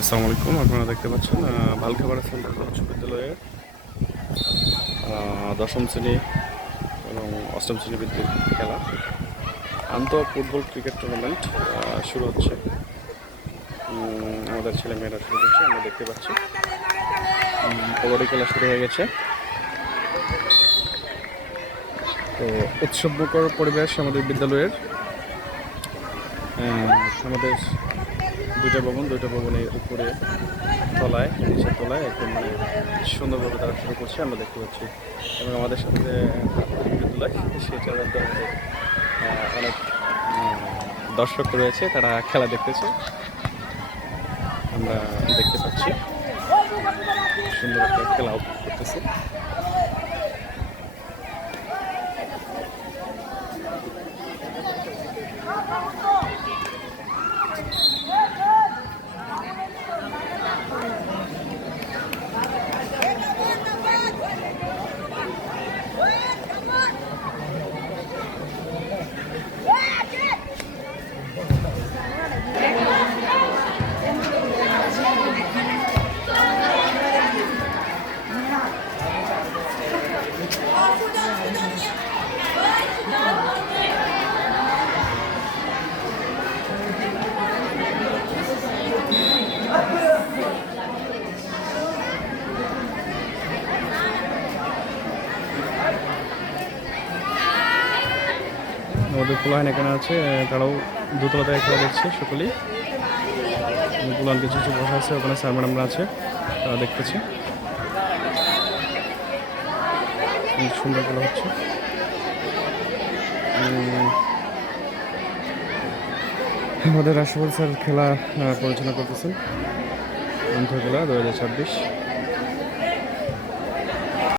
আসসালামু আলাইকুম। আপনারা দেখতে পাচ্ছেন ভালখাবাড়া সেন্ট্রাল উচ্চ বিদ্যালয়ে দশম শ্রেণী এবং অষ্টম শ্রেণী বৃত্তির খেলা আন্তঃ ফুটবল ক্রিকেট টুর্নামেন্ট শুরু হচ্ছে। আমাদের ছেলেমেয়েরা শুরু করছে, আমরা দেখতে পাচ্ছি। কবাডি খেলা শুরু হয়ে গেছে। তো উৎসবমুখর পরিবেশ আমাদের বিদ্যালয়ের। আমাদের দুইটা ভবনের উপরে তলায়, নিচের তলায় একদম সুন্দরভাবে তারা শুরু করছে, আমরা দেখতে পাচ্ছি। এবং আমাদের সাথে যে বিদ্যালয় সেটার মধ্যে আমাদের অনেক দর্শক রয়েছে, তারা খেলা দেখতেছে, আমরা দেখতে পাচ্ছি। সুন্দর একটা খেলা উপভোগ করতেছে। আমাদের পোলাহান এখানে আছে, তারাও দোতলা থেকে খেলা দেখছে সকলেই। পোলাহান কিছু কিছু বসা আছে, ওখানে স্যার ম্যাডামরা আছে, তারা দেখতেছে। সুন্দর খেলা হচ্ছে। আমাদের রাষ্ট্রপতি স্যার খেলা পরিচালনা করতেছেন, খেলা 2026।